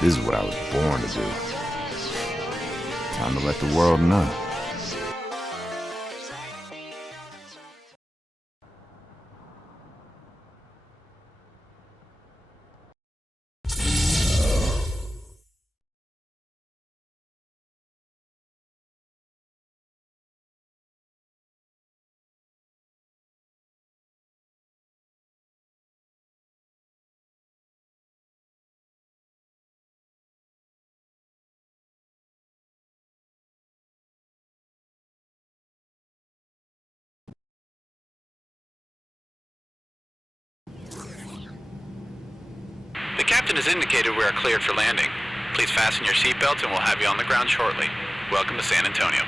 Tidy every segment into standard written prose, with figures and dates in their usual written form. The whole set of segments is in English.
This is what I was born to do. Time to let the world know. The captain has indicated we are cleared for landing. Please fasten your seatbelts and we'll have you on the ground shortly. Welcome to San Antonio.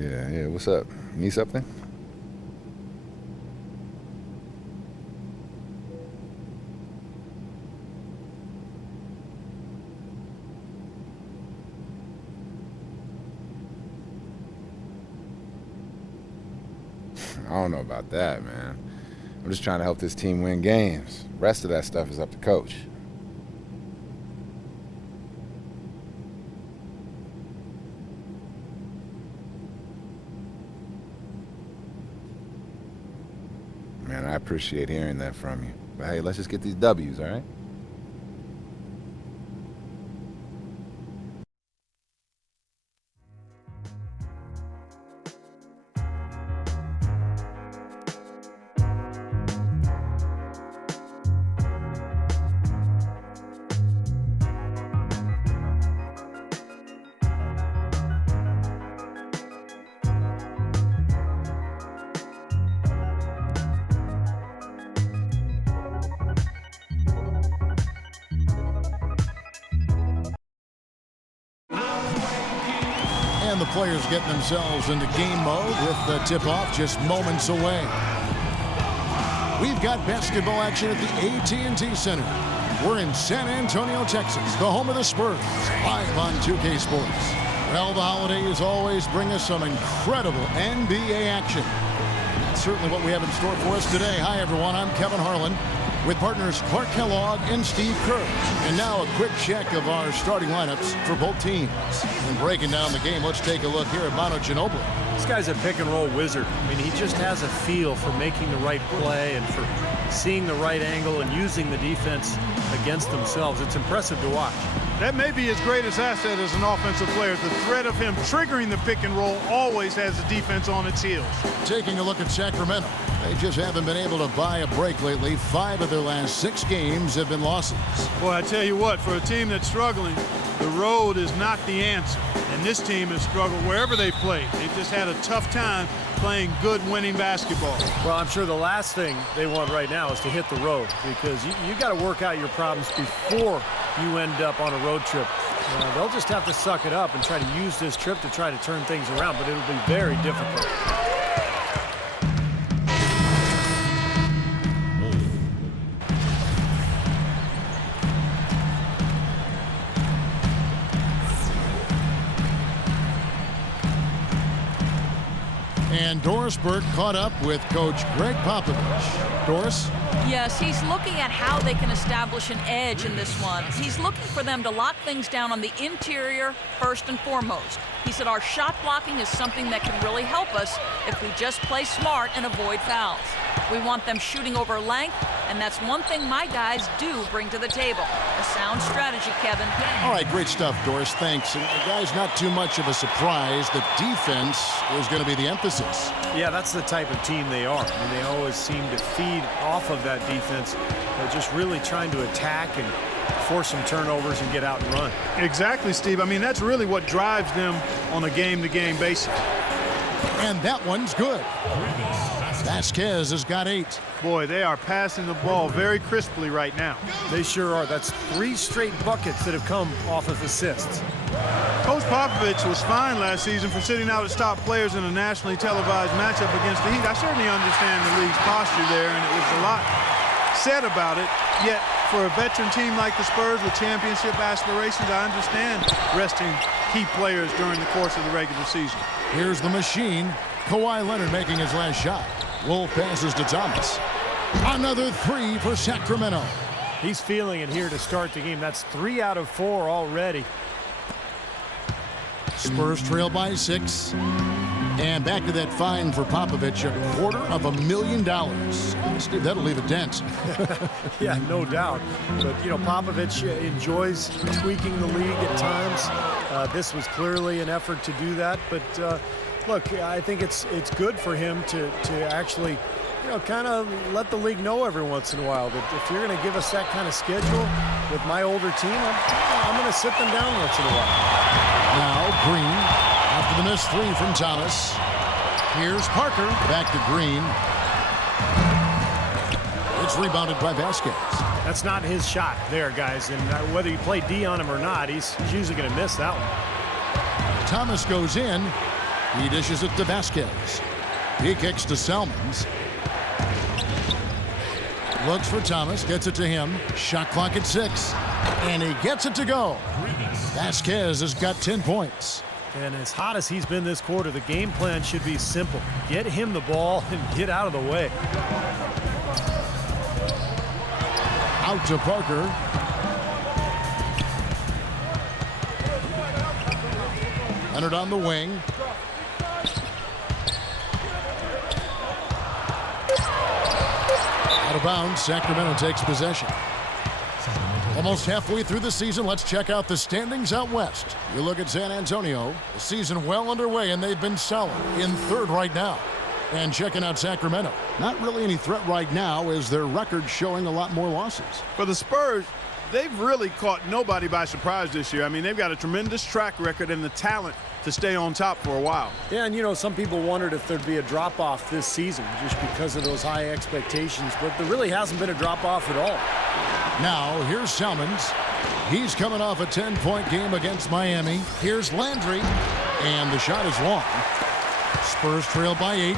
Yeah, what's up? Need something? I don't know about that, man. I'm just trying to help this team win games. The rest of that stuff is up to coach. Man, I appreciate hearing that from you. But hey, let's just get these W's, all right? And the players getting themselves into game mode with the tip-off just moments away. We've got basketball action at the AT&T Center. We're in San Antonio, Texas, the home of the Spurs, live on 2K Sports. Well, the holidays always bring us some incredible NBA action. That's certainly what we have in store for us today. Hi, everyone. I'm Kevin Harlan with partners Clark Kellogg and Steve Kerr. And now a quick check of our starting lineups for both teams. And breaking down the game, let's take a look here at Manu Ginobili. This guy's a pick-and-roll wizard. I mean, he just has a feel for making the right play and for seeing the right angle and using the defense against themselves. It's impressive to watch. That may be his greatest asset as an offensive player. The threat of him triggering the pick and roll always has the defense on its heels. Taking a look at Sacramento. They just haven't been able to buy a break lately. 5 of their last 6 games have been losses. Boy, I tell you what, for a team that's struggling, the road is not the answer. And this team has struggled wherever they play. They've just had a tough time playing good winning basketball. Well, I'm sure the last thing they want right now is to hit the road, because you got to work out your problems before you end up on a road trip. They'll just have to suck it up and try to use this trip to try to turn things around, but it'll be very difficult. And Doris Burke caught up with Coach Greg Popovich. Doris? Yes, he's looking at how they can establish an edge in this one. He's looking for them to lock things down on the interior first and foremost. He said our shot blocking is something that can really help us if we just play smart and avoid fouls. We want them shooting over length, and that's one thing my guys do bring to the table. A sound strategy, Kevin. All right, great stuff, Doris. Thanks. And guys, not too much of a surprise that defense is going to be the emphasis. Yeah, that's the type of team they are. I mean, they always seem to feed off of that defense. They're just really trying to attack and force some turnovers and get out and run. Exactly, Steve. I mean, that's really what drives them on a game-to-game basis. And that one's good. Vasquez has got 8. Boy, they are passing the ball very crisply right now. They sure are. That's 3 straight buckets that have come off of assists. Coach Popovich was fined last season for sitting out his top players in a nationally televised matchup against the Heat. I certainly understand the league's posture there, and it was a lot said about it. Yet, for a veteran team like the Spurs with championship aspirations, I understand resting key players during the course of the regular season. Here's the machine. Kawhi Leonard making his last shot. Wolf passes to Thomas. Another 3 for Sacramento. He's feeling it here to start the game. That's 3 out of 4 already. Spurs trail by 6. And back to that fine for Popovich, $250,000. Steve, that'll leave a dent. Yeah, no doubt. But, you know, Popovich enjoys tweaking the league at times. This was clearly an effort to do that. But, look, I think it's good for him to actually, you know, kind of let the league know every once in a while that if you're going to give us that kind of schedule with my older team, I'm going to sit them down once in a while. Now Green, after the missed 3 from Thomas. Here's Parker, back to Green. It's rebounded by Vasquez. That's not his shot there, guys, and whether you play D on him or not, he's usually going to miss that one. Thomas goes in. He dishes it to Vasquez. He kicks to Selmans. Looks for Thomas, gets it to him. Shot clock at 6. And he gets it to go. Vasquez has got 10 points. And as hot as he's been this quarter, the game plan should be simple. Get him the ball and get out of the way. Out to Parker. Leonard on the wing. Out of bounds, Sacramento takes possession. Almost halfway through the season, let's check out the standings out west. You look at San Antonio, the season well underway, and they've been solid in 3rd right now. And checking out Sacramento, not really any threat right now as their record showing a lot more losses. For the Spurs, they've really caught nobody by surprise this year. I mean, they've got a tremendous track record and the talent to stay on top for a while. Yeah, and you know, some people wondered if there'd be a drop-off this season just because of those high expectations, but there really hasn't been a drop-off at all. Now, here's Selmans. He's coming off a 10-point game against Miami. Here's Landry, and the shot is long. Spurs trail by 8.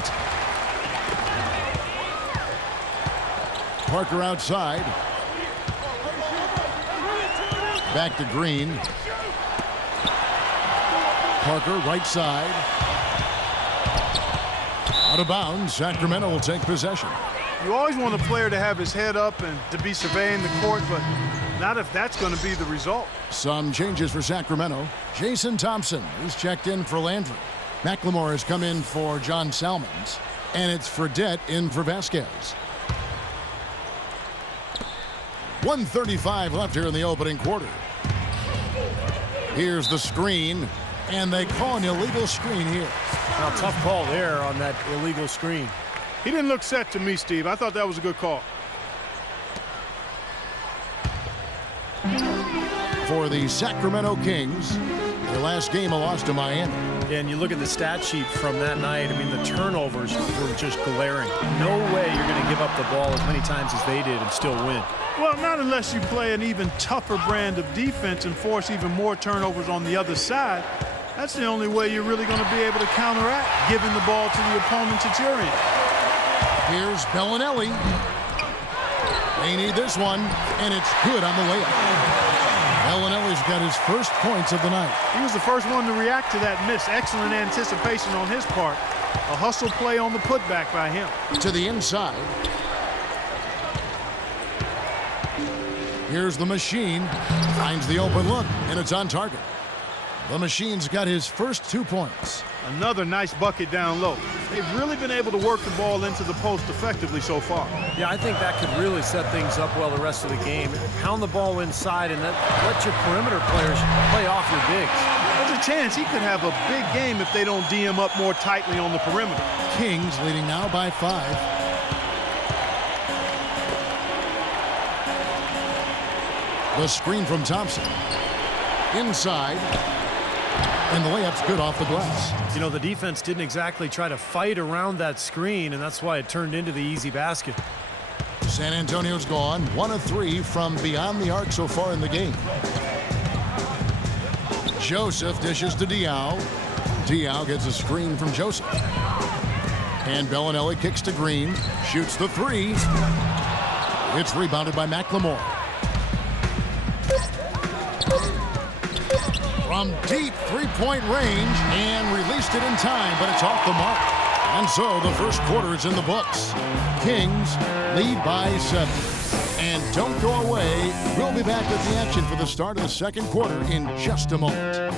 Parker outside. Back to Green. Parker right side. Out of bounds. Sacramento will take possession. You always want a player to have his head up and to be surveying the court, but not if that's going to be the result. Some changes for Sacramento. Jason Thompson is checked in for Landry. McLemore has come in for John Salmons. And it's Fredette in for Vasquez. 1:35 left here in the opening quarter. Here's the screen, and they call an illegal screen here. Now, tough call there on that illegal screen. He didn't look set to me, Steve. I thought that was a good call. For the Sacramento Kings, their last game a loss to Miami. And you look at the stat sheet from that night, I mean, the turnovers were just glaring. No way you're going to give up the ball as many times as they did and still win. Well, not unless you play an even tougher brand of defense and force even more turnovers on the other side. That's the only way you're really going to be able to counteract giving the ball to the opponents that you're in. Here's Bellinelli. They need this one, and it's good on the layup. Bellinelli's got his first points of the night. He was the first one to react to that miss. Excellent anticipation on his part. A hustle play on the putback by him. To the inside. Here's the Machine. Finds the open look, and it's on target. The Machine's got his first 2 points. Another nice bucket down low. They've really been able to work the ball into the post effectively so far. Yeah, I think that could really set things up well the rest of the game. Pound the ball inside and let your perimeter players play off your bigs. There's a chance he could have a big game if they don't DM up more tightly on the perimeter. Kings leading now by 5. The screen from Thompson. Inside. And the layup's good off the glass. You know, the defense didn't exactly try to fight around that screen, and that's why it turned into the easy basket. San Antonio's gone 1 of 3 from beyond the arc so far in the game. Joseph dishes to Diaw. Diaw gets a screen from Joseph. And Bellinelli kicks to Green. Shoots the 3. It's rebounded by McLemore. From deep three-point range and released it in time, but it's off the mark. And so the first quarter is in the books. Kings lead by 7. And don't go away. We'll be back with the action for the start of the second quarter in just a moment.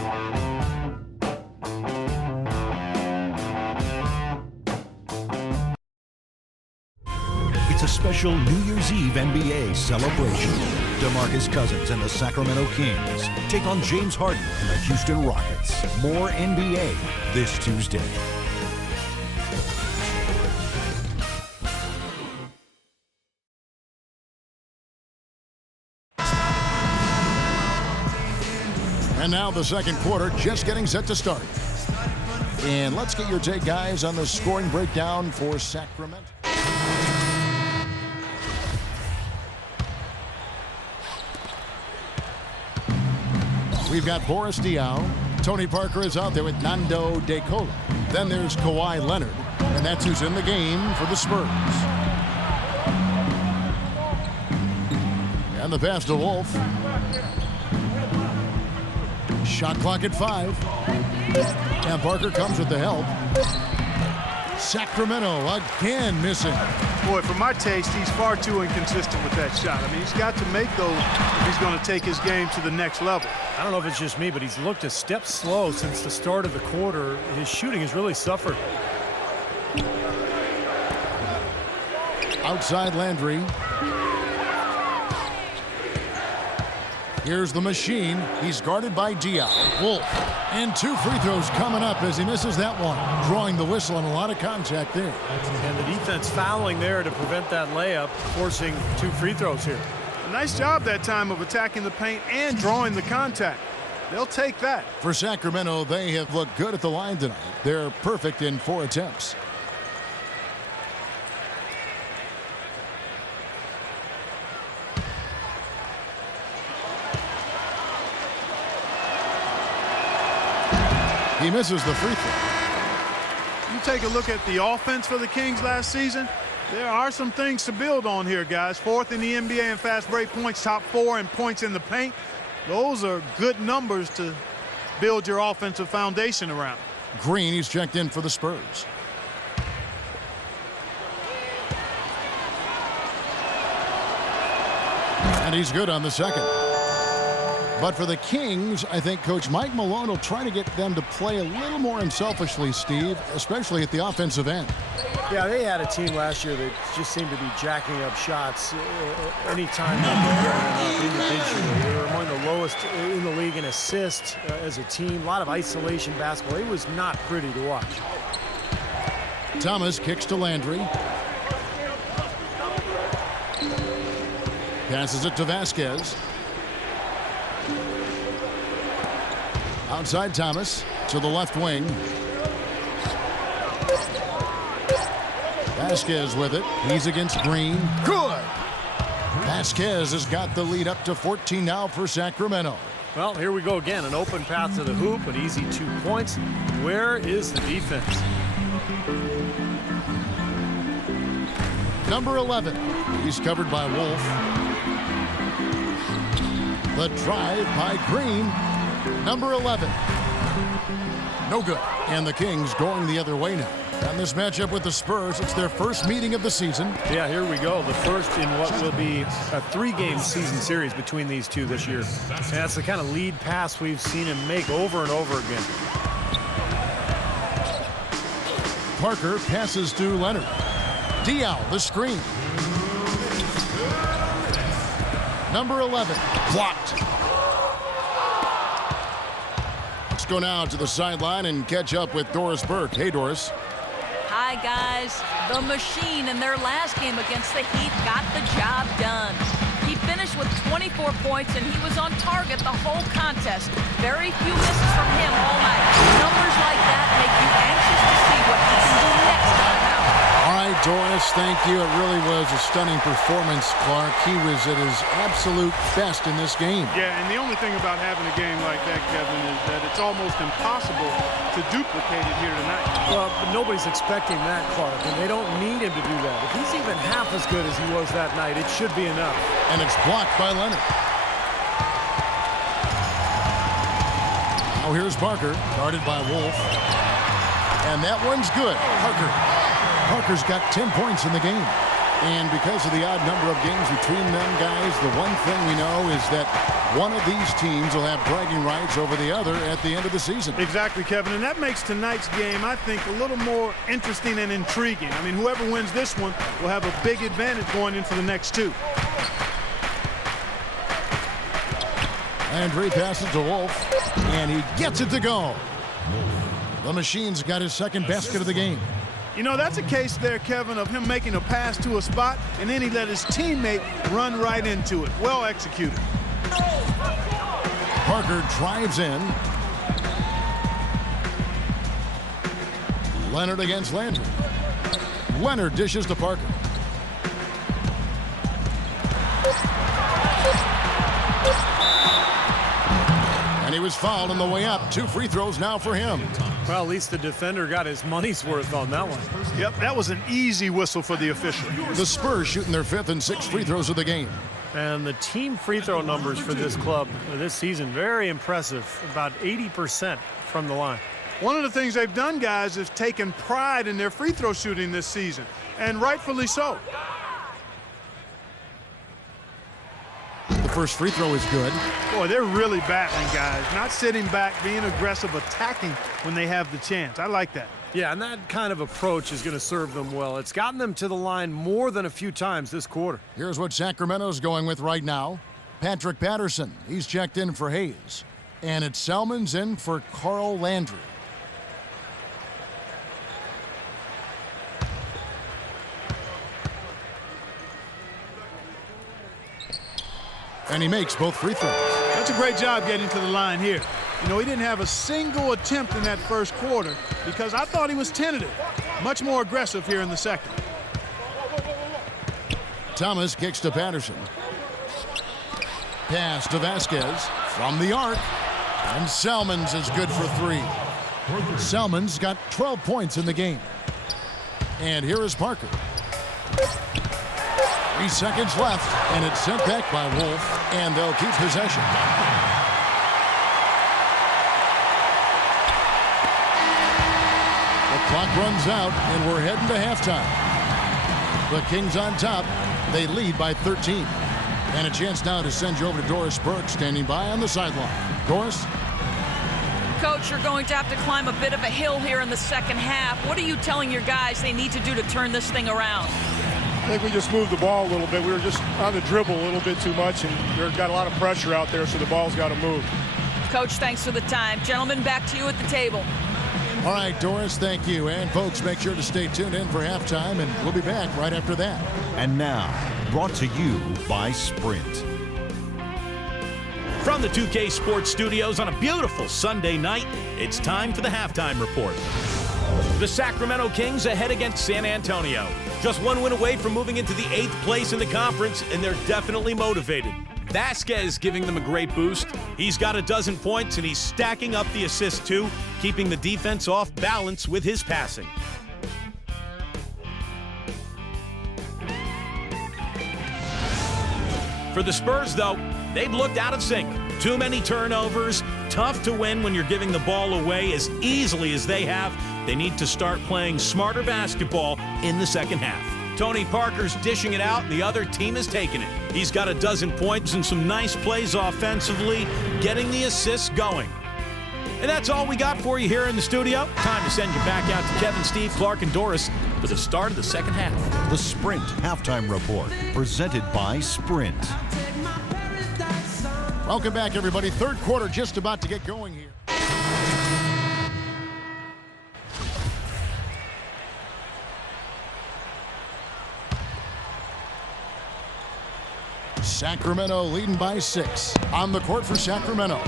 It's a special New Year's Eve NBA celebration. DeMarcus Cousins and the Sacramento Kings take on James Harden and the Houston Rockets. More NBA this Tuesday. And now the second quarter just getting set to start. And let's get your take, guys, on the scoring breakdown for Sacramento. We've got Boris Diaw. Tony Parker is out there with Nando De Colo. Then there's Kawhi Leonard, and that's who's in the game for the Spurs. And the pass to Wolf. Shot clock at 5. And Parker comes with the help. Sacramento again missing. Boy, for my taste, he's far too inconsistent with that shot. I mean, he's got to make those if he's going to take his game to the next level. I don't know if it's just me, but he's looked a step slow since the start of the quarter. His shooting has really suffered. Outside Landry. Here's the Machine. He's guarded by Diaw. Wolf. And 2 free throws coming up as he misses that one. Drawing the whistle and a lot of contact there. And the defense fouling there to prevent that layup, forcing 2 free throws here. Nice job that time of attacking the paint and drawing the contact. They'll take that. For Sacramento, they have looked good at the line tonight. They're perfect in 4 attempts. He misses the free throw. You take a look at the offense for the Kings last season. There are some things to build on here, guys. 4th in the NBA in fast break points, top 4 in points in the paint. Those are good numbers to build your offensive foundation around. Green, he's checked in for the Spurs. And he's good on the second. But for the Kings, I think Coach Mike Malone will try to get them to play a little more unselfishly, Steve, especially at the offensive end. Yeah, they had a team last year that just seemed to be jacking up shots anytime they could individually. They were among the lowest in the league in assists as a team. A lot of isolation basketball. It was not pretty to watch. Thomas kicks to Landry. Passes it to Vasquez. Outside Thomas to the left wing. Vasquez with it. He's against Green. Good. Vasquez has got the lead up to 14 now for Sacramento. Well, here we go again. An open path to the hoop, an easy 2 points. Where is the defense? Number 11. He's covered by Wolf. The drive by Green. Number 11. No good. And the Kings going the other way now. And this matchup with the Spurs, it's their first meeting of the season. Yeah, here we go. The first in what will be a 3-game season series between these two this year. And that's the kind of lead pass we've seen him make over and over again. Parker passes to Leonard. Diaw, the screen. Number 11, blocked. Let's go now to the sideline and catch up with Doris Burke. Hey, Doris. Hi, guys. The Machine in their last game against the Heat got the job done. He finished with 24 points, and he was on target the whole contest. Very few misses from him all night. Numbers like that make you anxious to see what he can do next time out. All right, Doris, thank you. It really was a stunning performance, Clark. He was at his absolute best in this game. Yeah, and the only thing about having a game like that, Kevin, is that it's almost impossible to duplicate it here tonight. Well, but nobody's expecting that, Clark, and they don't need him to do that. If he's even half as good as he was that night, it should be enough. And it's blocked by Leonard. Now here's Parker, guarded by Wolf. And that one's good. Parker's got 10 points in the game. And because of the odd number of games between them guys, the one thing we know is that one of these teams will have bragging rights over the other at the end of the season. Exactly, Kevin, and that makes tonight's game, I think, a little more interesting and intriguing. I mean, whoever wins this one will have a big advantage going into the next two. Landry passes to Wolf, and he gets it to go. The Machine's got his second basket of the game. You know, that's a case there, Kevin, of him making a pass to a spot, and then he let his teammate run right into it. Well executed. Parker drives in. Leonard against Landry. Leonard dishes to Parker. And he was fouled on the way up. 2 free throws now for him. Well, at least the defender got his money's worth on that one. Yep, that was an easy whistle for the official. The Spurs shooting their 5th and 6th free throws of the game. And the team free throw numbers for this club this season, very impressive. About 80% from the line. One of the things they've done, guys, is taken pride in their free throw shooting this season, and rightfully so. The first free throw is good. Boy, they're really battling, guys. Not sitting back, being aggressive, attacking when they have the chance. I like that. Yeah, and that kind of approach is going to serve them well. It's gotten them to the line more than a few times this quarter. Here's what Sacramento's going with right now. Patrick Patterson, he's checked in for Hayes. And it's Selman's in for Carl Landry. And he makes both free throws. That's a great job getting to the line here. You know, he didn't have a single attempt in that first quarter because I thought he was tentative. Much more aggressive here in the second. Thomas kicks to Patterson. Pass to Vasquez from the arc. And Selman's is good for 3. Selman's got 12 points in the game. And here is Parker. 3 seconds left, and it's sent back by Wolf, and they'll keep possession. The clock runs out, and we're heading to halftime. The Kings on top. They lead by 13. And a chance now to send you over to Doris Burke, standing by on the sideline. Doris? Coach, you're going to have to climb a bit of a hill here in the second half. What are you telling your guys they need to do to turn this thing around? I think we just moved the ball a little bit. We were just on the dribble a little bit too much, and we've got a lot of pressure out there, so the ball's got to move. Coach, thanks for the time. Gentlemen, back to you at the table. All right, Doris, thank you. And folks, make sure to stay tuned in for halftime, and we'll be back right after that. And now, brought to you by Sprint. From the 2K Sports Studios on a beautiful Sunday night, it's time for the halftime report. The Sacramento Kings ahead against San Antonio. Just one win away from moving into the 8th place in the conference, and they're definitely motivated. Vasquez giving them a great boost. He's got a dozen points, and he's stacking up the assists too, keeping the defense off balance with his passing. For the Spurs, though, they've looked out of sync. Too many turnovers. Tough to win when you're giving the ball away as easily as they have. They need to start playing smarter basketball in the second half. Tony Parker's dishing it out, and the other team is taking it. He's got a dozen points and some nice plays offensively, getting the assists going. And that's all we got for you here in the studio. Time to send you back out to Kevin, Steve, Clark, and Doris for the start of the second half. The Sprint Halftime Report, presented by Sprint. Welcome back, everybody. Third quarter just about to get going here. Sacramento leading by 6. On the court for Sacramento.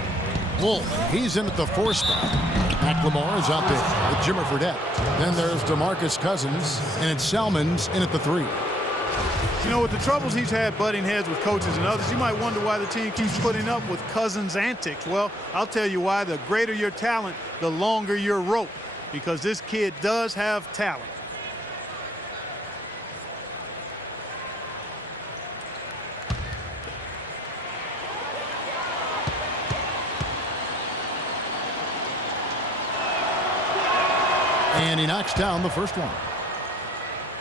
Wolf, he's in at the 4 spot. McLemore is out there with Jimmer Fredette. Then there's DeMarcus Cousins, and it's Salmons in at the 3. You know, with the troubles he's had butting heads with coaches and others, you might wonder why the team keeps putting up with Cousins' antics. Well, I'll tell you why. The greater your talent, the longer your rope, because this kid does have talent. And he knocks down the first one.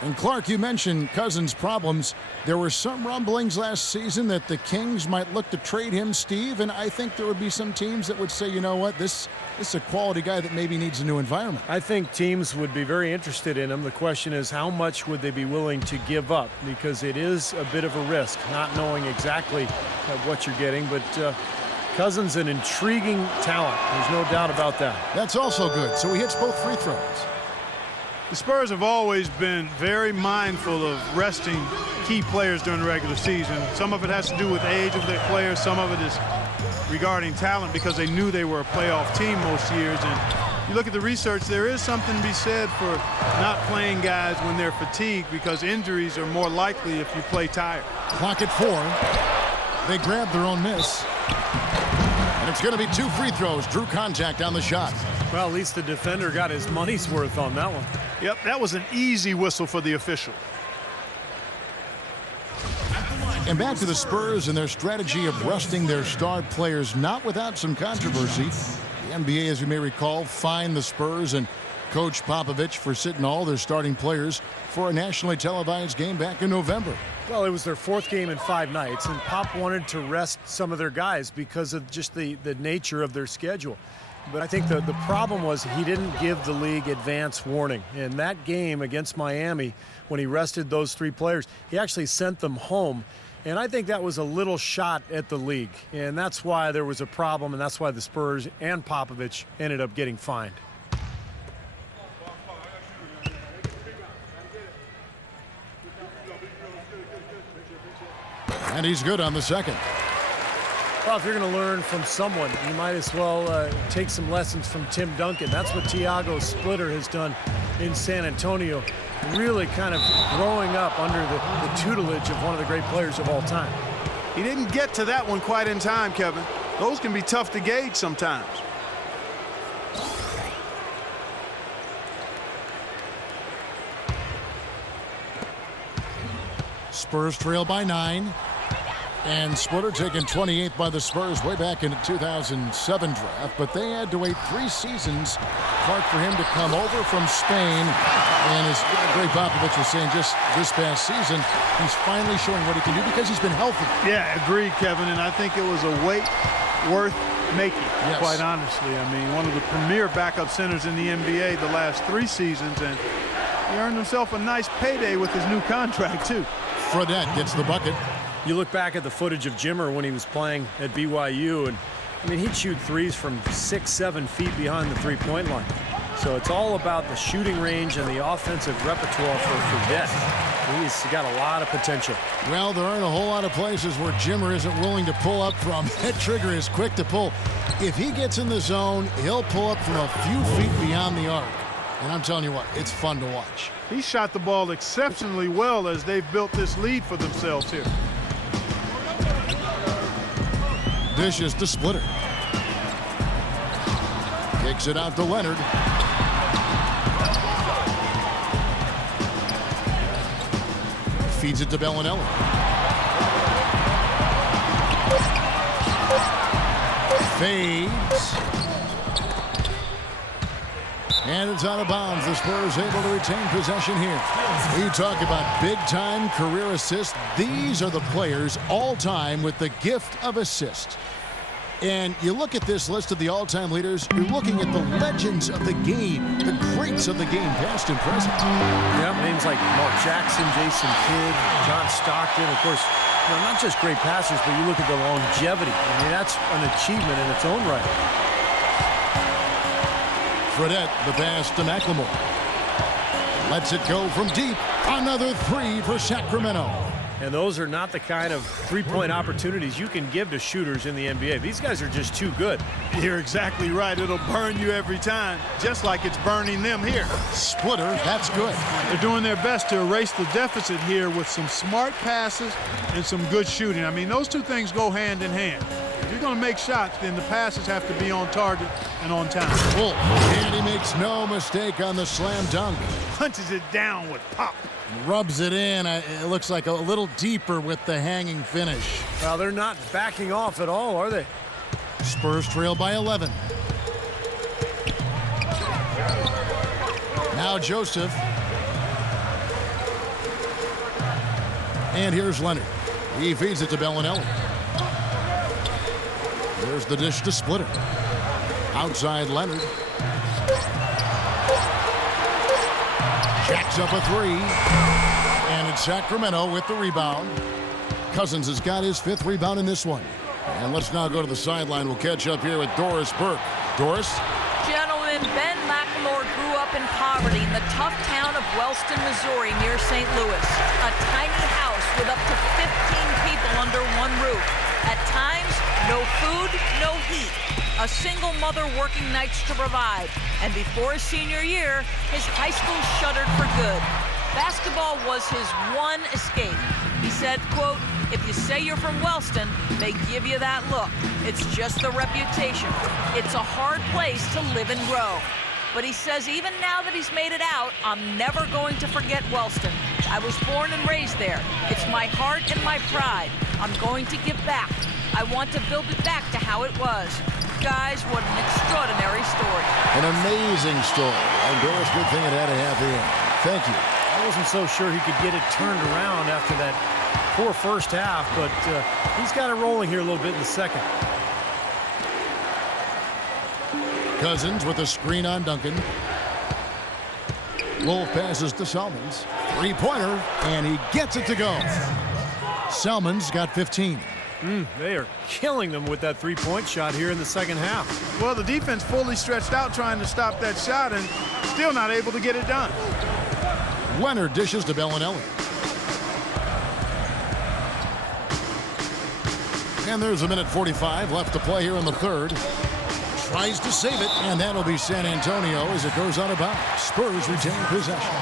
And Clark, you mentioned Cousins' problems. There were some rumblings last season that the Kings might look to trade him, Steve, and I think there would be some teams that would say, you know what, this is a quality guy that maybe needs a new environment. I think teams would be very interested in him. The question is, how much would they be willing to give up? Because it is a bit of a risk, not knowing exactly what you're getting, but Cousins, an intriguing talent. There's no doubt about that. That's also good. So he hits both free throws. The Spurs have always been very mindful of resting key players during the regular season. Some of it has to do with the age of their players. Some of it is regarding talent because they knew they were a playoff team most years. And you look at the research, there is something to be said for not playing guys when they're fatigued because injuries are more likely if you play tired. Clock at 4. They grab their own miss. And it's going to be 2 free throws. Drew contact on the shot. Well, at least the defender got his money's worth on that one. Yep, that was an easy whistle for the official. And back to the Spurs and their strategy of resting their star players, not without some controversy. The NBA, as you may recall, fined the Spurs and Coach Popovich for sitting all their starting players for a nationally televised game back in November. Well, it was their 4th game in 5 nights, and Pop wanted to rest some of their guys because of just the nature of their schedule. But I think the problem was he didn't give the league advance warning. In that game against Miami, when he rested those 3 players, he actually sent them home. And I think that was a little shot at the league. And that's why there was a problem, and that's why the Spurs and Popovich ended up getting fined. And he's good on the second. Well, if you're going to learn from someone, you might as well take some lessons from Tim Duncan. That's what Thiago Splitter has done in San Antonio, really kind of growing up under the tutelage of one of the great players of all time. He didn't get to that one quite in time, Kevin. Those can be tough to gauge sometimes. Spurs trail by 9. And Splitter taken 28th by the Spurs way back in the 2007 draft, but they had to wait 3 seasons, Clark, for him to come over from Spain. And as Greg Popovich was saying just this past season, he's finally showing what he can do because he's been healthy. Yeah, agreed, Kevin, and I think it was a wait worth making, quite honestly. I mean, one of the premier backup centers in the NBA the last 3 seasons, and he earned himself a nice payday with his new contract, too. Fredette gets the bucket. You look back at the footage of Jimmer when he was playing at BYU, and I mean, he'd shoot threes from 6-7 feet behind the three-point line. So it's all about the shooting range and the offensive repertoire for Fredette. He's got a lot of potential. Well, there aren't a whole lot of places where Jimmer isn't willing to pull up from. That trigger is quick to pull. If he gets in the zone, he'll pull up from a few feet beyond the arc. And I'm telling you what, it's fun to watch. He shot the ball exceptionally well as they've built this lead for themselves here. Dishes to Splitter. Kicks it out to Leonard. Feeds it to Bellinelli. Fades. And it's out of bounds. The Spurs able to retain possession here. We talk about big-time career assists. These are the players all-time with the gift of assist. And you look at this list of the all-time leaders, you're looking at the legends of the game, the greats of the game, past and present. Yeah, names like Mark Jackson, Jason Kidd, John Stockton, of course, not just great passers, but you look at the longevity. I mean, that's an achievement in its own right. Fredette, the pass to McLemore. Lets it go from deep. Another 3 for Sacramento. And those are not the kind of three-point opportunities you can give to shooters in the NBA. These guys are just too good. You're exactly right. It'll burn you every time, just like it's burning them here. Splitter, that's good. They're doing their best to erase the deficit here with some smart passes and some good shooting. I mean, those two things go hand in hand. If you're going to make shots, then the passes have to be on target and on time. Oh, and he makes no mistake on the slam dunk. Punches it down with pop. Rubs it in. It looks like a little deeper with the hanging finish. Well, they're not backing off at all, are they? Spurs trail by 11. Now Joseph. And here's Leonard. He feeds it to Bellinelli. There's the dish to Splitter. Outside Leonard. Jacks up a 3. And it's Sacramento with the rebound. Cousins has got his 5th rebound in this one. And let's now go to the sideline. We'll catch up here with Doris Burke. Doris? Gentlemen, Ben McLemore grew up in poverty in the tough town of Wellston, Missouri, near St. Louis. A tiny house with up to 15 people under one roof. At times, no food, no heat. A single mother working nights to provide. And before his senior year, his high school shuttered for good. Basketball was his one escape. He said, quote, "If you say you're from Wellston, they give you that look. It's just the reputation. It's a hard place to live and grow." But he says even now that he's made it out, I'm never going to forget Wellston. I was born and raised there. It's my heart and my pride. I'm going to give back. I want to build it back to how it was. Guys, what an extraordinary story. An amazing story. And Doris, good thing it had a happy end. Thank you. I wasn't so sure he could get it turned around after that poor first half, but he's got it rolling here a little bit in the second. Cousins with a screen on Duncan. Wolf passes to Salmons. Three-pointer, and he gets it to go. Salmons got 15. They are killing them with that three-point shot here in the second half. Well, the defense fully stretched out trying to stop that shot and still not able to get it done. Leonard dishes to Bellinelli. And there's a minute 45 left to play here in the third. Tries to save it, and that'll be San Antonio as it goes out of bounds. Spurs retain possession.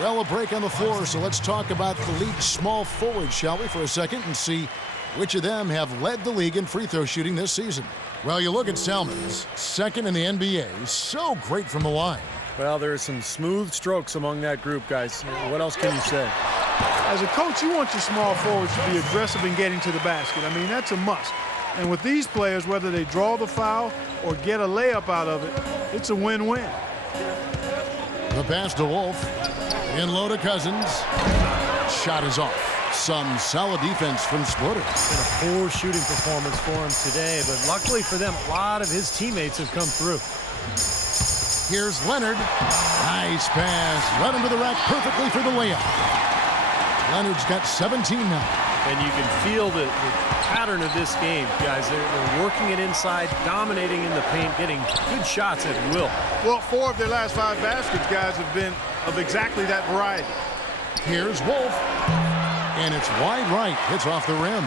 Well, a break on the floor, so let's talk about the league's small forwards, shall we, for a second, and see which of them have led the league in free throw shooting this season. Well, you look at Salmons, second in the NBA, so great from the line. Well, there are some smooth strokes among that group, guys. What else can you say? As a coach, you want your small forwards to be aggressive in getting to the basket. I mean, that's a must. And with these players, whether they draw the foul or get a layup out of it, it's a win-win. The pass to Wolf. In low to Cousins. Shot is off. Some solid defense from Splitter. It's been a poor shooting performance for him today, but luckily for them, a lot of his teammates have come through. Here's Leonard. Nice pass. Led him to the rack perfectly for the layup. Leonard's got 17 now. And you can feel the pattern of this game, guys. They're working it inside, dominating in the paint, getting good shots at will. Well, 4 of their last 5 baskets, guys, have been of exactly that variety. Here's Wolf. And it's wide right. Hits off the rim.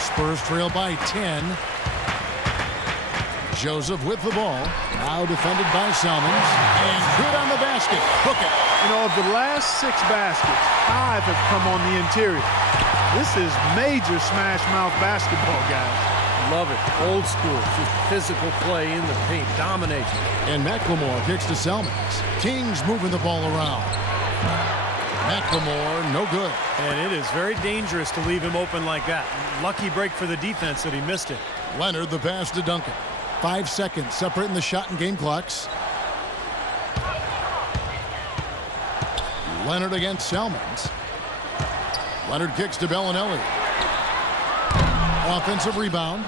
Spurs trail by 10. Joseph with the ball. Now defended by Salmons. And good on the basket. Hook it. You know, of the last 6 baskets, 5 have come on the interior. This is major smash mouth basketball, guys. Love it. Old school. Just physical play in the paint. Domination. And McLemore kicks to Salmons. Kings moving the ball around. McLemore, no good. And it is very dangerous to leave him open like that. Lucky break for the defense that he missed it. Leonard, the pass to Duncan. 5 seconds separating the shot and game clocks. Leonard against Salmons. Leonard kicks to Bellinelli. Offensive rebound.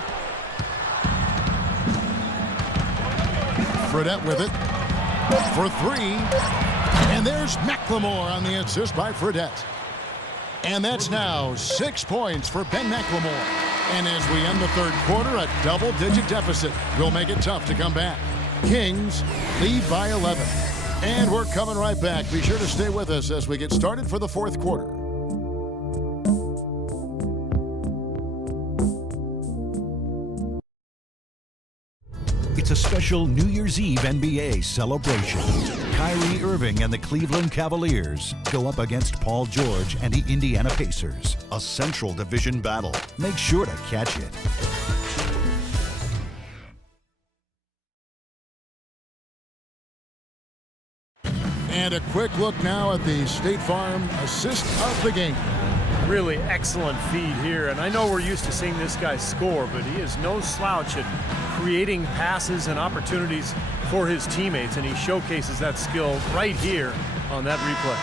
Fredette with it. For 3. And there's McLemore on the assist by Fredette. And that's now 6 points for Ben McLemore. And as we end the third quarter, a double-digit deficit will make it tough to come back. Kings lead by 11. And we're coming right back. Be sure to stay with us as we get started for the fourth quarter. It's a special New Year's Eve NBA celebration. Kyrie Irving and the Cleveland Cavaliers go up against Paul George and the Indiana Pacers. A Central Division battle. Make sure to catch it. And a quick look now at the State Farm assist of the game. Really excellent feed here, and I know we're used to seeing this guy score, but he is no slouch at creating passes and opportunities for his teammates, and he showcases that skill right here on that replay.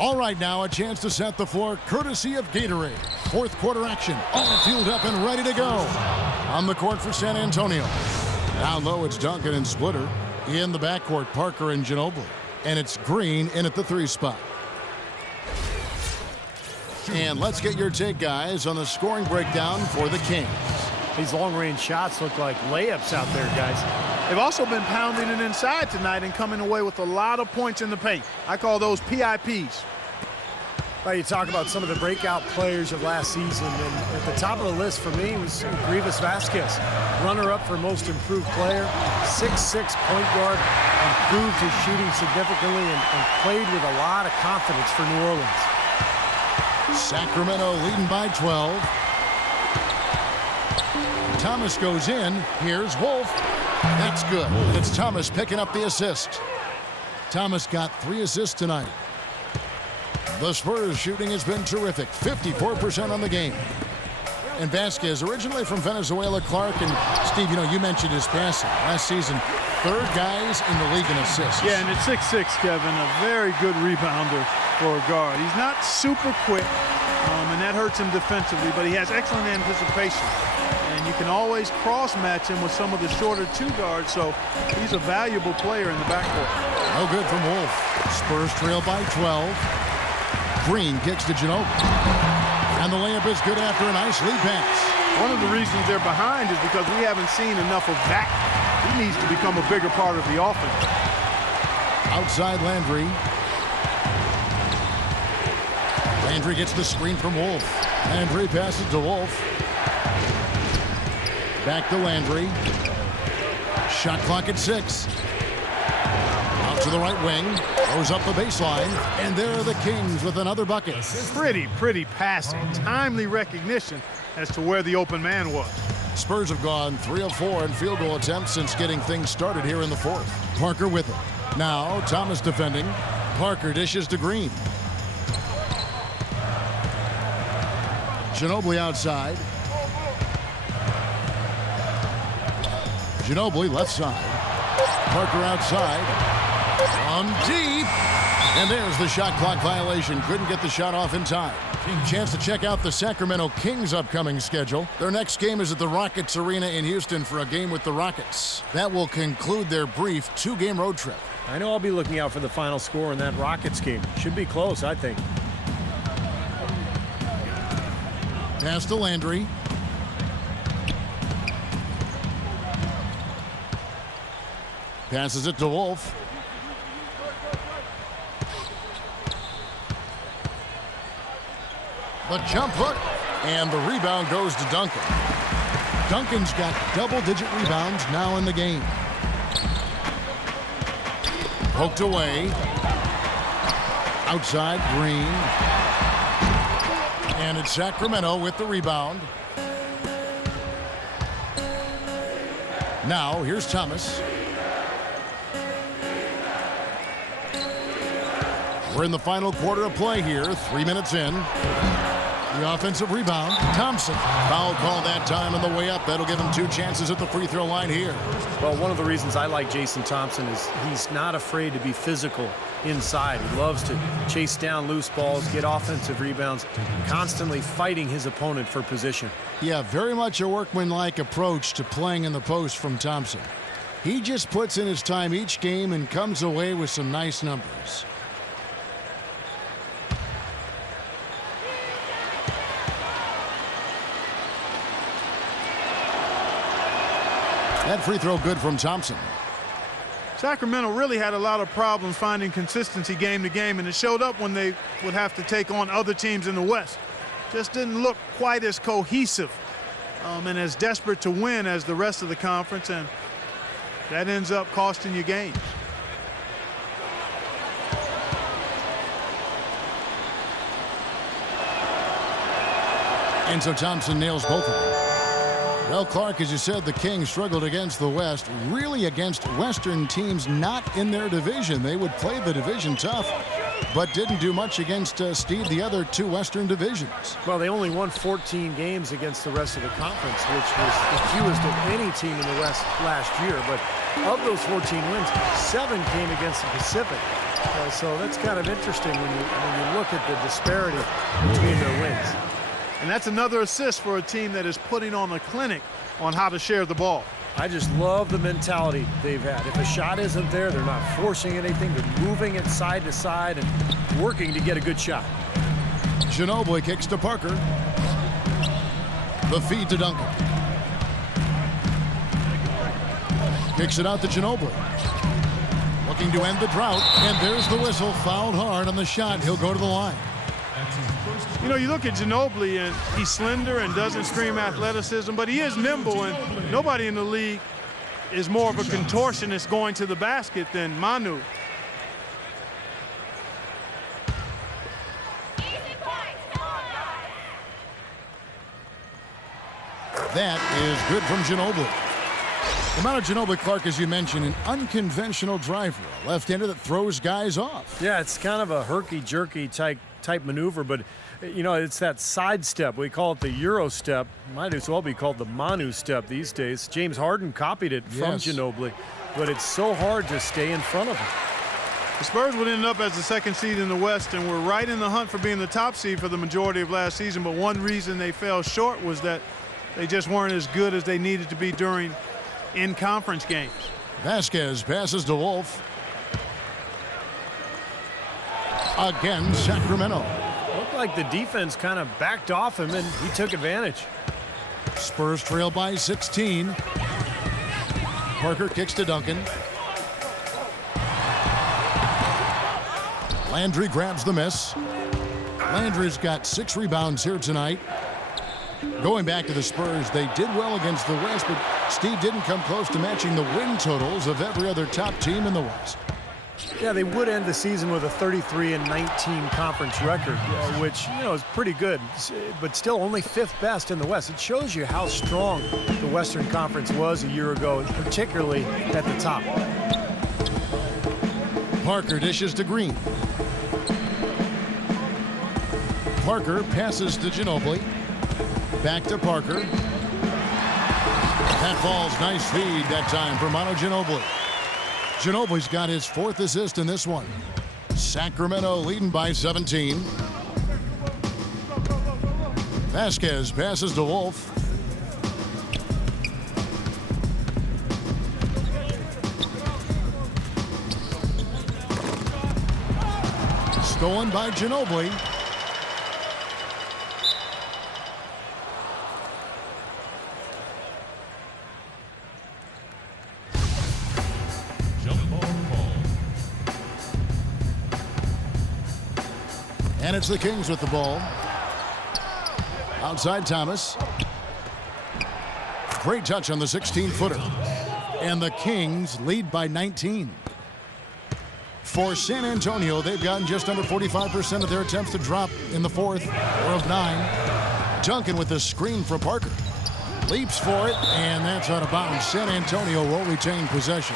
All right, now a chance to set the floor courtesy of Gatorade. Fourth quarter action, all fueled up and ready to go. On the court for San Antonio. Down low, it's Duncan and Splitter. In the backcourt, Parker and Ginobili. And it's Green in at the 3 spot. And let's get your take, guys, on the scoring breakdown for the Kings. These long-range shots look like layups out there, guys. They've also been pounding it inside tonight and coming away with a lot of points in the paint. I call those PIPs. Well, you talk about some of the breakout players of last season, and at the top of the list for me was Grievous Vasquez, runner-up for most improved player, 6'6" point guard, improved his shooting significantly and played with a lot of confidence for New Orleans. Sacramento leading by 12. Thomas goes in. Here's Wolf. That's good. It's Thomas picking up the assist. Thomas got 3 assists tonight. The Spurs shooting has been terrific. 54% on the game. And Vasquez, originally from Venezuela, Clark, and Steve, you know, you mentioned his passing. Last season, 3rd guys in the league in assists. Yeah, and at 6'6", Kevin, a very good rebounder for a guard. He's not super quick, and that hurts him defensively, but he has excellent anticipation. And you can always cross-match him with some of the shorter 2 guards, so he's a valuable player in the backcourt. No good from Wolf. Spurs trail by 12. Green kicks to Ginobili. And the layup is good after a nice lead pass. One of the reasons they're behind is because we haven't seen enough of that. He needs to become a bigger part of the offense. Outside Landry. Landry gets the screen from Wolf. Landry passes to Wolf. Back to Landry. Shot clock at 6. Out to to the right wing. Goes up the baseline. And there are the Kings with another bucket. Pretty passing. Timely recognition as to where the open man was. Spurs have gone 3 of 4 in field goal attempts since getting things started here in the fourth. Parker with it. Now Thomas defending. Parker dishes to Green. Ginobili outside. Ginobili left side. Parker outside. On deep. And there's the shot clock violation. Couldn't get the shot off in time. Chance to check out the Sacramento Kings' upcoming schedule. Their next game is at the Rockets Arena in Houston for a game with the Rockets. That will conclude their brief 2-game road trip. I know I'll be looking out for the final score in that Rockets game. Should be close, I think. Pass to Landry. Passes it to Wolf. The jump hook, and the rebound goes to Duncan. Duncan's got double-digit rebounds now in the game. Poked away. Outside, Green. And it's Sacramento with the rebound. Now, here's Thomas. We're in the final quarter of play here, 3 minutes in. The offensive rebound, Thompson. Foul call that time on the way up. That'll give him 2 chances at the free throw line here. Well, one of the reasons I like Jason Thompson is he's not afraid to be physical inside. He loves to chase down loose balls, get offensive rebounds, constantly fighting his opponent for position. Yeah, very much a workmanlike approach to playing in the post from Thompson. He just puts in his time each game and comes away with some nice numbers. That free throw good from Thompson. Sacramento really had a lot of problems finding consistency game to game, and it showed up when they would have to take on other teams in the West. Just didn't look quite as cohesive and as desperate to win as the rest of the conference, and that ends up costing you games. And so Thompson nails both of them. Well, Clark, as you said, the Kings struggled against the West, really against Western teams not in their division. They would play the division tough, but didn't do much against Steve, the other 2 Western divisions. Well, they only won 14 games against the rest of the conference, which was the fewest of any team in the West last year. But of those 14 wins, 7 came against the Pacific. So that's kind of interesting when you look at the disparity between their wins. And that's another assist for a team that is putting on a clinic on how to share the ball. I just love the mentality they've had. If a shot isn't there, they're not forcing anything. They're moving it side to side and working to get a good shot. Ginobili kicks to Parker. The feed to Duncan. Kicks it out to Ginobili. Looking to end the drought, and there's the whistle. Fouled hard on the shot. He'll go to the line. You know, you look at Ginobili, and he's slender and doesn't scream athleticism, but he is nimble, and nobody in the league is more of a contortionist going to the basket than Manu. That is good from Ginobili. The amount of Ginobili, Clark, as you mentioned, an unconventional driver, a left-hander that throws guys off. Yeah, it's kind of a herky-jerky type maneuver, but you know, it's that side step. We call it the Euro step. Might as well be called the Manu step these days. James Harden copied it from Ginobili, but it's so hard to stay in front of him. The Spurs would end up as the 2nd seed in the West, and were right in the hunt for being the top seed for the majority of last season, but one reason they fell short was that they just weren't as good as they needed to be during in-conference games. Vasquez passes to Wolf. Again, Sacramento. Looked like the defense kind of backed off him, and he took advantage. Spurs trail by 16. Parker kicks to Duncan. Landry grabs the miss. Landry's got 6 rebounds here tonight. Going back to the Spurs, they did well against the West, but Steve didn't come close to matching the win totals of every other top team in the West. Yeah, they would end the season with a 33-19 conference record, which, is pretty good, but still only 5th best in the West. It shows you how strong the Western Conference was a year ago, particularly at the top. Parker dishes to Green. Parker passes to Ginobili. Back to Parker. That falls. Nice feed that time for Manu Ginobili. Ginobili's got his 4th assist in this one. Sacramento leading by 17. Vasquez passes to Wolf. Stolen by Ginobili. And it's the Kings with the ball. Outside Thomas. Great touch on the 16-footer. And the Kings lead by 19. For San Antonio, they've gotten just under 45% of their attempts to drop in the 4th, or of 9. Duncan with the screen for Parker. Leaps for it, and that's out of bounds. San Antonio will retain possession.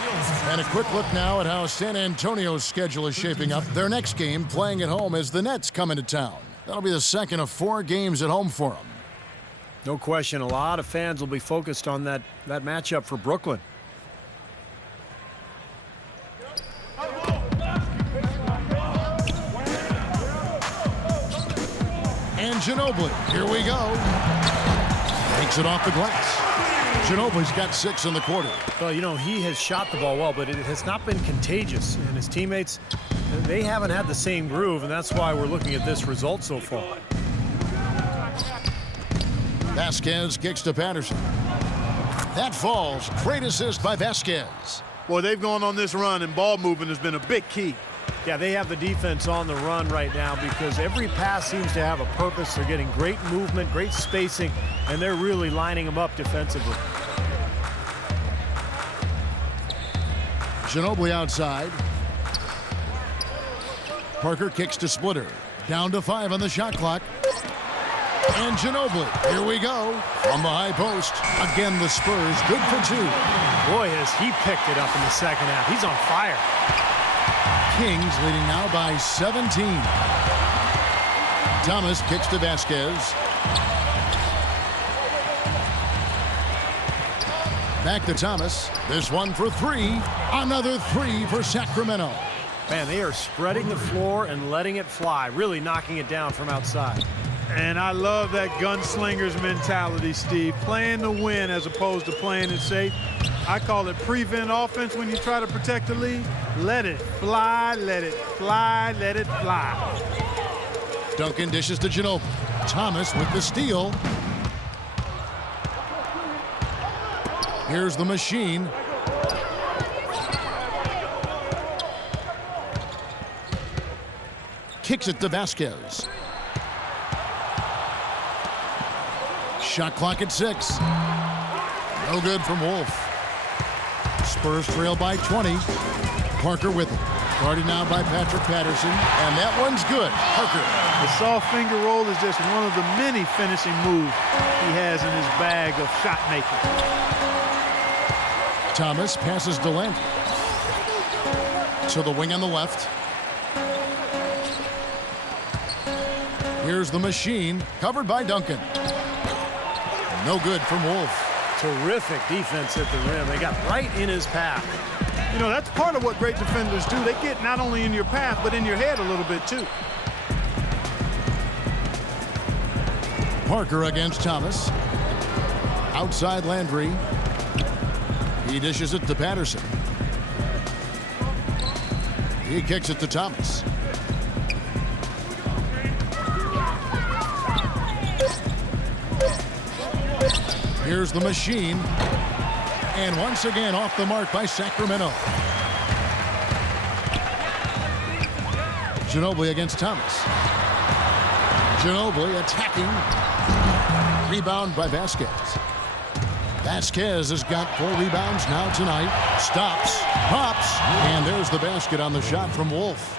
And a quick look now at how San Antonio's schedule is shaping up. Their next game, playing at home, as the Nets come into town. That'll be the second of 4 games at home for them. No question, a lot of fans will be focused on that matchup for Brooklyn. And Ginobili, here we go. Takes it off the glass. Ginobili's got 6 in the quarter. Well, he has shot the ball well, but it has not been contagious. And his teammates, they haven't had the same groove, and that's why we're looking at this result so far. Vasquez kicks to Patterson. That falls. Great assist by Vasquez. Boy, they've gone on this run, and ball movement has been a big key. Yeah, they have the defense on the run right now because every pass seems to have a purpose. They're getting great movement, great spacing, and they're really lining them up defensively. Ginobili outside. Parker kicks to Splitter. Down to 5 on the shot clock. And Ginobili, here we go. On the high post. Again, the Spurs good for 2. Boy, has he picked it up in the second half. He's on fire. Kings leading now by 17. Thomas kicks to Vasquez. Back to Thomas. This one for 3. Another 3 for Sacramento. Man, they are spreading the floor and letting it fly, really knocking it down from outside. And I love that gunslinger's mentality, Steve. Playing to win as opposed to playing it safe. I call it prevent offense when you try to protect the lead. Let it fly, let it fly, let it fly. Duncan dishes to Ginobili. Thomas with the steal. Here's the machine. Kicks it to Vasquez. Shot clock at 6. No good from Wolf. Spurs trail by 20. Parker with it. Guarded now by Patrick Patterson. And that one's good. Parker. The soft finger roll is just one of the many finishing moves he has in his bag of shot making. Thomas passes to Landry. To the wing on the left. Here's the machine. Covered by Duncan. No good from Wolf. Terrific defense at the rim. They got right in his path. That's part of what great defenders do. They get not only in your path, but in your head a little bit, too. Parker against Thomas. Outside Landry. He dishes it to Patterson. He kicks it to Thomas. Here's the machine. And once again off the mark by Sacramento. Ginobili against Thomas. Ginobili attacking. Rebound by Vasquez. Vasquez has got 4 rebounds now tonight. Stops, pops, and there's the basket on the shot from Wolf.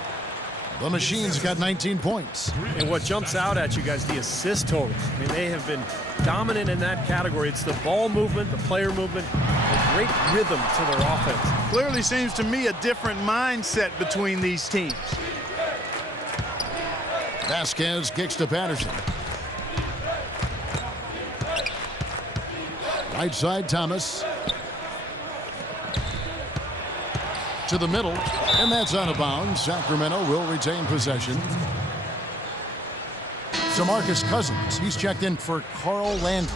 The Machine's got 19 points. And what jumps out at you guys, the assist totals. I mean, they have been dominant in that category. It's the ball movement, the player movement, a great rhythm to their offense. Clearly seems to me a different mindset between these teams. Vasquez kicks to Patterson. Right side, Thomas. To the middle, and that's out of bounds. Sacramento will retain possession. DeMarcus Cousins, he's checked in for Carl Landry.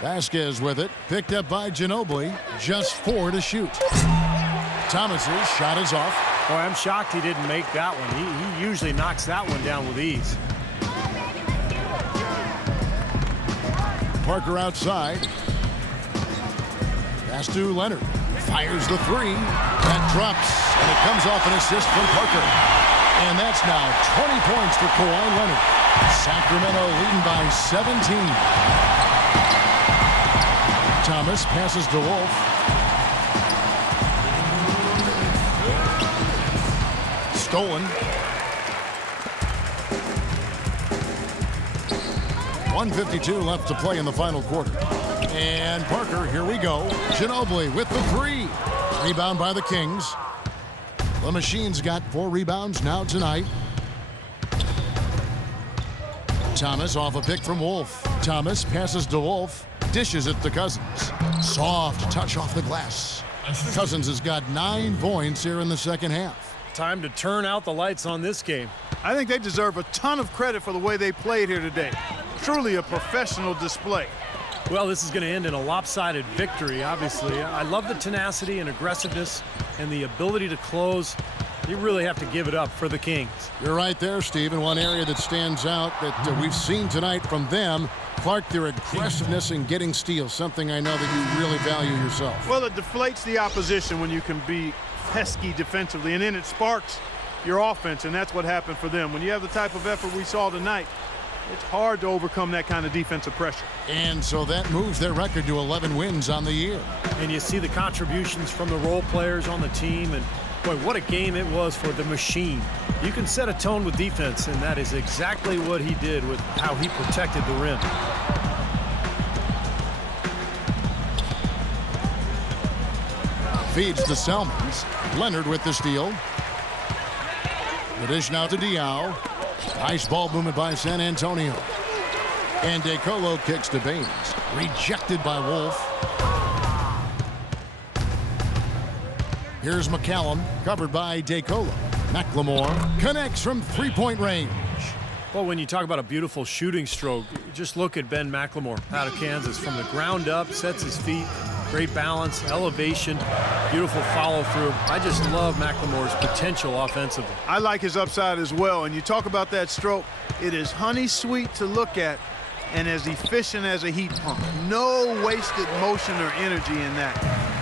Vasquez with it, picked up by Ginobili. Just 4 to shoot. Thomas's shot is off. Boy, I'm shocked he didn't make that one. He usually knocks that one down with ease. Parker outside. Pass to Leonard. Fires the 3. That drops, and it comes off an assist from Parker. And that's now 20 points for Kawhi Leonard. Sacramento leading by 17. Thomas passes to Wolf. Stolen. 1:52 left to play in the final quarter. And Parker, here we go. Ginobili with the 3. Rebound by the Kings. The Machine's got 4 rebounds now tonight. Thomas off a pick from Wolf. Thomas passes to Wolf. Dishes it to Cousins. Soft touch off the glass. Cousins has got 9 points here in the second half. Time to turn out the lights on this game. I think they deserve a ton of credit for the way they played here today. Truly a professional display. Well, this is going to end in a lopsided victory, obviously. I love the tenacity and aggressiveness and the ability to close. You really have to give it up for the Kings. You're right there, Steve. And one area that stands out that we've seen tonight from them, Clark, their aggressiveness in getting steals, something I know that you really value yourself. Well, it deflates the opposition when you can be pesky defensively, and then it sparks your offense, and that's what happened for them. When you have the type of effort we saw tonight, it's hard to overcome that kind of defensive pressure. And so that moves their record to 11 wins on the year. And you see the contributions from the role players on the team, and boy, what a game it was for the Machine. You can set a tone with defense, and that is exactly what he did with how he protected the rim. Feeds to Selmans. Leonard with the steal. The dish now to Diaw. Nice ball movement by San Antonio. And DeColo kicks to Baines. Rejected by Wolf. Here's McCallum, covered by DeColo. McLemore connects from 3-point range. Well, when you talk about a beautiful shooting stroke, just look at Ben McLemore out of Kansas. From the ground up, sets his feet, great balance, elevation, beautiful follow-through. I just love McLemore's potential offensively. I like his upside as well, and you talk about that stroke, it is honey sweet to look at and as efficient as a heat pump. No wasted motion or energy in that.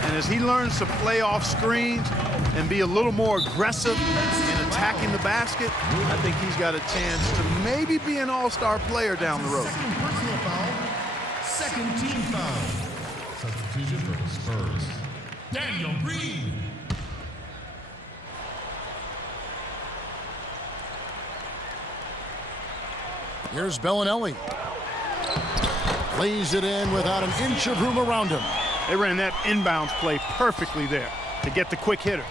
And as he learns to play off screens and be a little more aggressive in attacking the basket, I think he's got a chance to maybe be an all-star player down the road. Personal foul. Second team foul. Substitution for the Spurs. Daniel Reed. Here's Bellinelli. Lays it in without an inch of room around him. They ran that inbounds play perfectly there to get the quick hitter.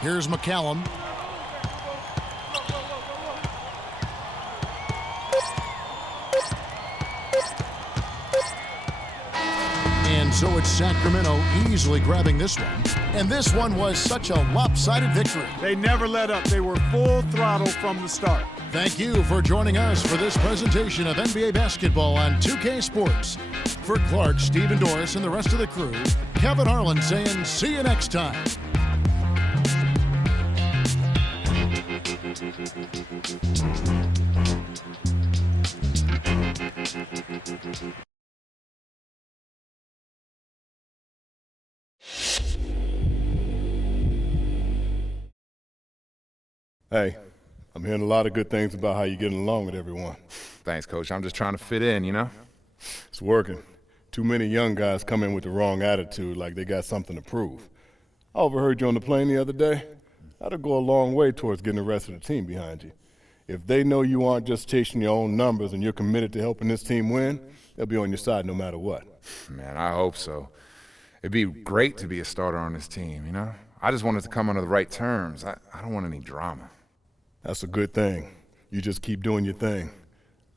Here's McCallum. And so it's Sacramento easily grabbing this one. And this one was such a lopsided victory. They never let up. They were full throttle from the start. Thank you for joining us for this presentation of NBA basketball on 2K Sports. For Clark, Stephen Doris, and the rest of the crew, Kevin Harlan saying see you next time. Hey, I'm hearing a lot of good things about how you're getting along with everyone. Thanks, Coach. I'm just trying to fit in, you know? It's working. Too many young guys come in with the wrong attitude, like they got something to prove. I overheard you on the plane the other day. That'll go a long way towards getting the rest of the team behind you. If they know you aren't just chasing your own numbers and you're committed to helping this team win, they'll be on your side no matter what. Man, I hope so. It'd be great to be a starter on this team, you know? I just want it to come under the right terms. I don't want any drama. That's a good thing. You just keep doing your thing.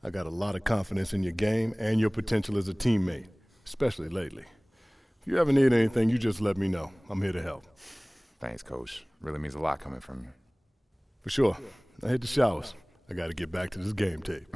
I got a lot of confidence in your game and your potential as a teammate, especially lately. If you ever need anything, you just let me know. I'm here to help. Thanks, Coach. Really means a lot coming from you. For sure. I hit the showers. I got to get back to this game tape.